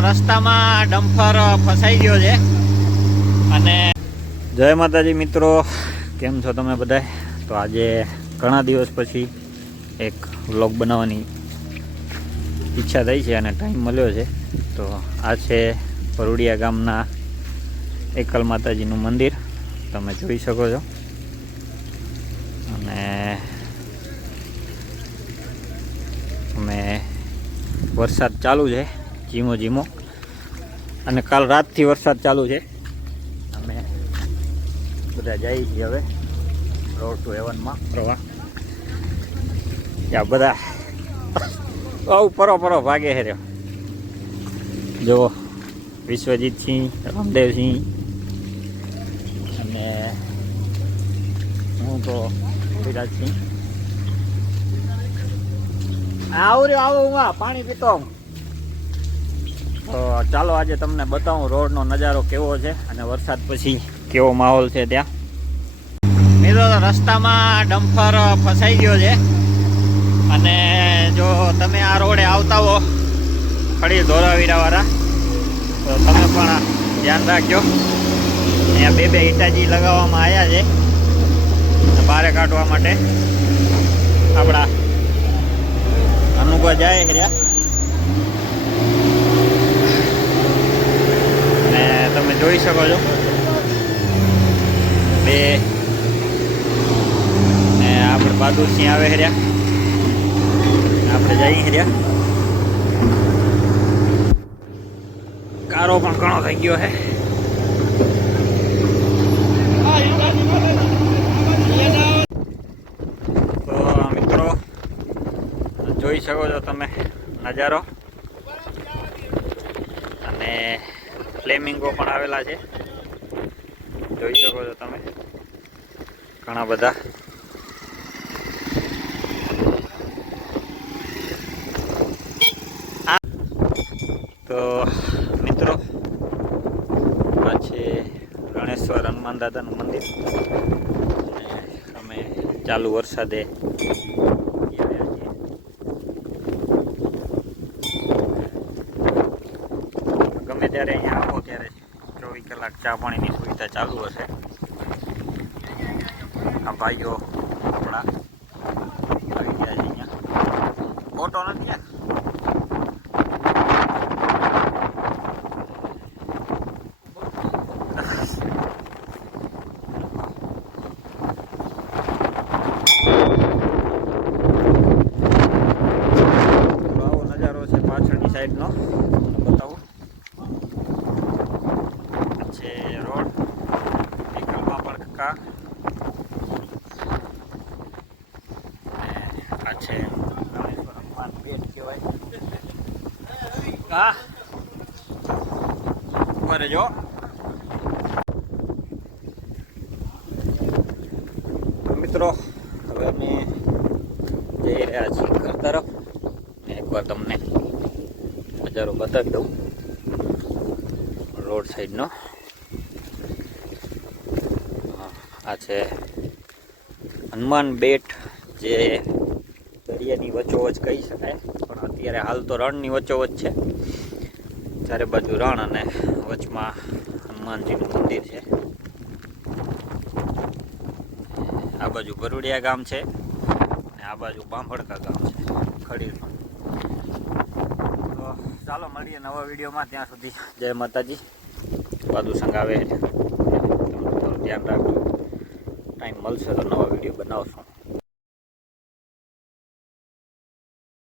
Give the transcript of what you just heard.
રસ્તામાં ડમ્પર ફસાઈ ગયો છે. અને જય માતાજી મિત્રો, કેમ છો તમે બધા? તો આજે ઘણા દિવસ પછી એક વ્લોગ બનાવવાની ઈચ્છા થઈ છે અને ટાઈમ મળ્યો છે. તો આ છે પરુડિયા ગામના એકલ માતાજીનું મંદિર, તમે જોઈ શકો છો. અને અમે વરસાદ ચાલુ છે ધીમો ધીમો, અને કાલ રાતથી વરસાદ ચાલુ છે. અમે બધા જઈએ છીએ હવે રોડ ટુ હેવનમાં ફરવા. ત્યાં બધા બહુ પરો ભાગે છે રહ્યો. જો વિશ્વજીતસિંહ, રામદેવસિંહ અને હું તો વિરાજસિંહ. આવું પાણી પીતો. તો ચાલો આજે તમને બતાવું રોડનો નજારો કેવો છે અને વરસાદ પછી કેવો માહોલ છે ત્યાં. મિત્રો, રસ્તામાં ડમ્પર ફસાઈ ગયો છે. અને જો તમે આ રોડે આવતા હો ખડી ધોરાવીરાવાળા, તો તમે પણ ધ્યાન રાખજો. અહીંયા બે ઈટાજી લગાવવામાં આવ્યા છે બહાર કાઢવા માટે. આપણા અનુભવ જાય રહ્યા અને તમે જોઈ શકો છો બે ને આપણે બહાદુરસિંહ આવે રહ્યા, આપણે જઈ રહ્યા. કારો પણ ઘણો થઈ ગયો છે. તો મિત્રો જોઈ શકો છો તમે નજારો, અને ફ્લેમિંગો પણ આવેલા છે, જોઈ શકો છો તમે ઘણા બધા. તો મિત્રો, આ છે ગણેશ્વર હનુમાન દાદાનું મંદિર. અમે ચાલુ વરસાદે ગમે ત્યારે અહીંયા આવો ત્યારે 24 કલાક ચા પાણીની સુવિધા ચાલુ હશે. આ ભાઈઓ આપણા આવી ગયા છે અહીંયા. ફોટો નથી સાઈડનો બતાવું. છે રોડ એકલમાં પણ કા, આ છે હનુમાન બેટ કહેવાય. કા ઉપર જો મિત્રો, હવે અમે જઈ રહ્યા છીએ ઘર તરફ. એકવાર તમને નજારો બતાવી દઉં રોડ સાઈડનો. આ છે હનુમાન બેટ, જે દરિયાની વચ્ચોવચ કહી શકાય, પણ અત્યારે હાલ તો રણની વચ્ચોવચ છે. ચારે બાજુ રણ અને વચમાં હનુમાનજીનું મંદિર છે. આ બાજુ પરુડિયા ગામ છે અને આ બાજુ બાંભડકા ગામ છે ખડીરમાં. ચાલો મળીએ નવા વિડીયોમાં. ત્યાં સુધી જય માતાજી. બાદુસંગ આવે, ધ્યાન રાખજો. ટાઈમ મળશે તો નવા વિડીયો બનાવશું.